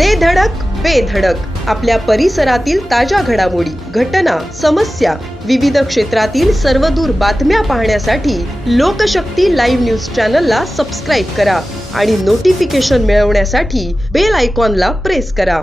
दे धडक बेधडक आपल्या परिसरातील ताज्या घडामोडी घटना समस्या विविध क्षेत्रातील सर्वदूर बातम्या पाहण्यासाठी लोकशक्ती लाईव्ह न्यूज चॅनलला सबस्क्राईब करा आणि नोटिफिकेशन मिळवण्यासाठी बेल आयकॉनला प्रेस करा.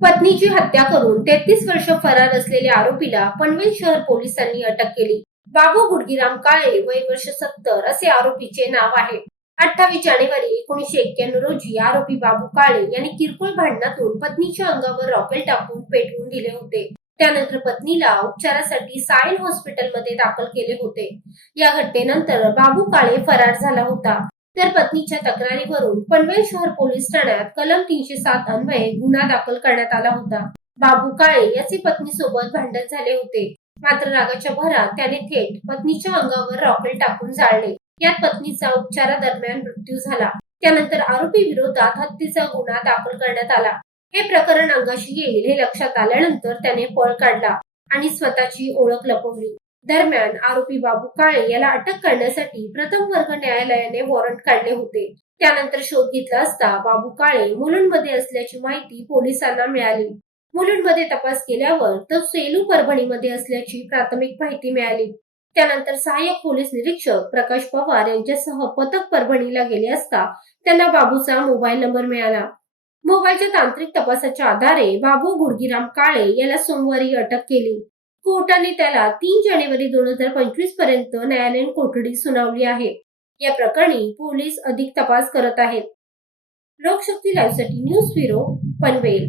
पत्नीची हत्या करून तेहतीस वर्ष फरार असलेल्या आरोपीला पनवेल शहर पोलिसांनी अटक केली. बाबू गुडगीराम काळे वय वर्ष सत्तर असे आरोपीचे नाव आहे. अठ्ठावीस जानेवारी एकोणीशे एक्क्याण्णव रोजी आरोपी बाबू काळे यांनी किरकोळ भांडणातून पत्नीच्या अंगावर रॉकेल टाकून पेटवून दिले होते. त्यानंतर पत्नीला उपचारासाठी सायन हॉस्पिटलमध्ये दाखल केले होते. या घटनेनंतर बाबू काळे फरार झाला होता. तर पत्नीच्या तक्रारीवरून पनवेल शहर पोलीस ठाण्यात कलम तीनशे सात अन्वये गुन्हा दाखल करण्यात आला होता. बाबू काळे याचे पत्नीसोबत भांडण झाले होते. मात्र रागाच्या भरात त्याने थेट पत्नीच्या अंगावर रॉकेल टाकून जाळले. यात पत्नीचा उपचारादरम्यान मृत्यू झाला. त्यानंतर आरोपी विरोधात हत्येचा गुन्हा दाखल करण्यात आला. हे प्रकरण अंगाशी येईल हे लक्षात आल्यानंतर त्याने पळ काढला आणि स्वतःची ओळख लपवली. दरम्यान आरोपी बाबू काळे याला अटक करण्यासाठी प्रथम वर्ग न्यायालयाने वॉरंट काढले होते. त्यानंतर शोध घेतला असता बाबू काळे मुलुंडमध्ये असल्याची माहिती पोलिसांना मिळाली. मुलुंडमध्ये तपास केल्यावर तो सेलू परभणीमध्ये असल्याची प्राथमिक माहिती मिळाली. त्यानंतर सहाय्यक पोलीस निरीक्षक प्रकाश पवार यांच्यासह पथक परभणीला गेले असता त्यांना बाबूचा मोबाईल नंबर मिळाला. मोबाईलच्या तांत्रिक तपासाच्या आधारे बाबू गुडगीराम काळे याला सोमवारी अटक केली. कोर्टाने त्याला तीन जानेवारी दोन हजार पंचवीसपर्यंत न्यायालयीन कोठडी सुनावली आहे. या प्रकरणी पोलीस अधिक तपास करत आहेत. लोकशक्ती लाईव्हसाठी न्यूज ब्युरो पनवेल.